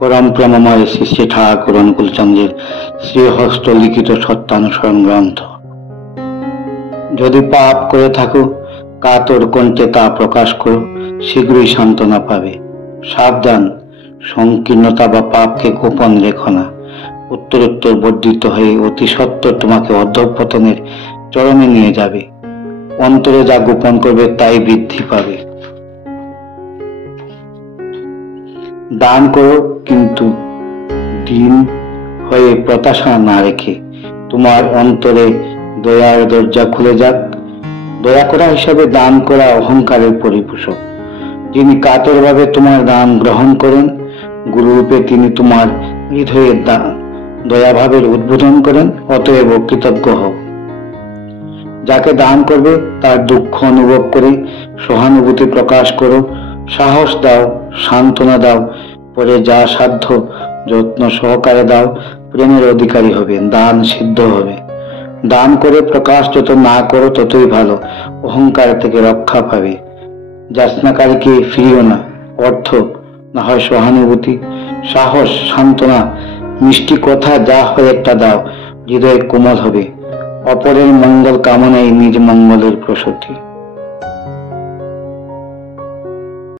পরম প্রেমময় শ্রী শ্রী ঠাকুর অনুকূলচন্দ্রের শ্রীহস্ত লিখিত সত্যানুসরণ গ্রন্থ। যদি পাপ করে থাকো, কাতর কণ্ঠে তা প্রকাশ করো, শীঘ্রই সান্ত্বনা পাবে। সাবধান, সংকীর্ণতা বা পাপকে গোপন রেখো না। উত্তরোত্তর বর্ধিত হয়ে অতি সত্বর তোমাকে অধঃপতনের চরমে নিয়ে যাবে। অন্তরে যা গোপন করবে তাই বৃদ্ধি পাবে। দান করো, কিন্তু দিন হয়ে প্রত্যাশা না রেখে। তোমার অন্তরে দয়ার দরজা খুলে যাক। দয়া করা হিসাবে দান করা অহংকারের পরিপোষক। যিনি কাতরভাবে তোমার দান গ্রহণ করেন, গুরুরূপে তিনি তোমার হৃদয়ের দয়াভাবের উদ্বোধন করেন। অতএব কৃতজ্ঞ হও। যাকে দান করবে তার দুঃখ অনুভব করে সহানুভূতি প্রকাশ করো, সাহস দাও, সান্ত্বনা দাও, পরে যা সাধ্য যত্ন সহকারে দাও। প্রেমের অধিকারী হবে, দান সিদ্ধ হবে। দান করে প্রকাশ যত না করো ততই ভালো, অহংকার থেকে রক্ষা পাবে। যাচনাকারীকে ফিরিও না। অর্থ না হয় সহানুভূতি, সাহস, সান্ত্বনা, মিষ্টি কথা যা হয় একটা দাও, হৃদয় কোমল হবে। অপরের মঙ্গল কামনাই নিজ মঙ্গলের প্রসূতি।